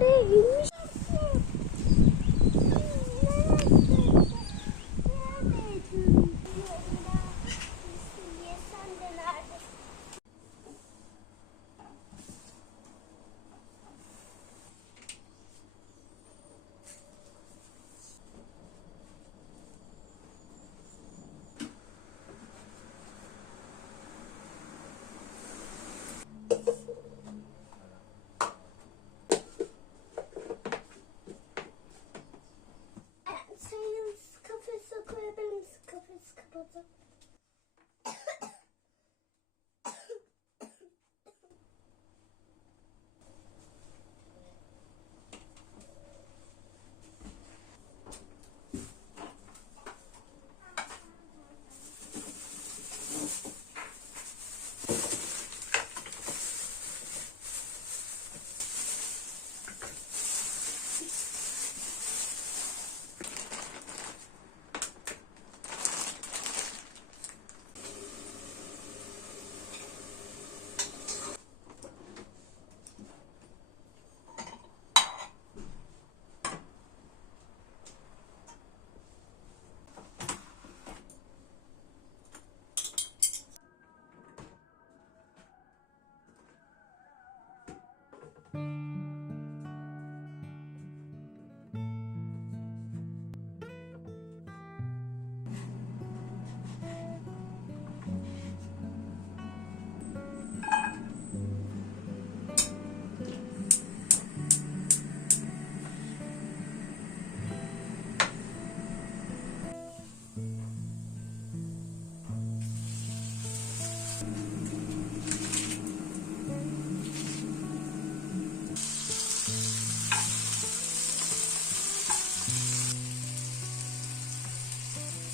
Sayın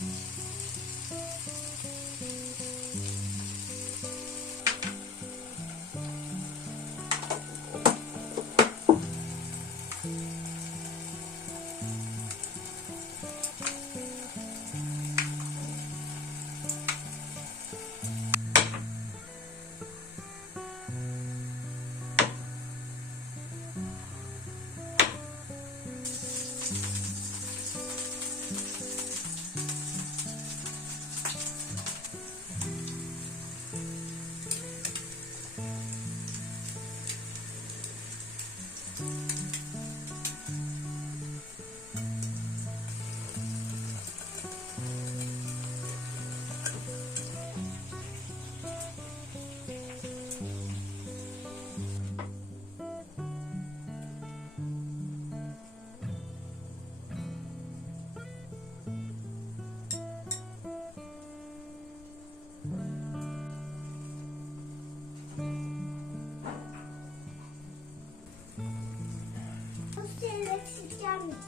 Mm-hmm. 是家里。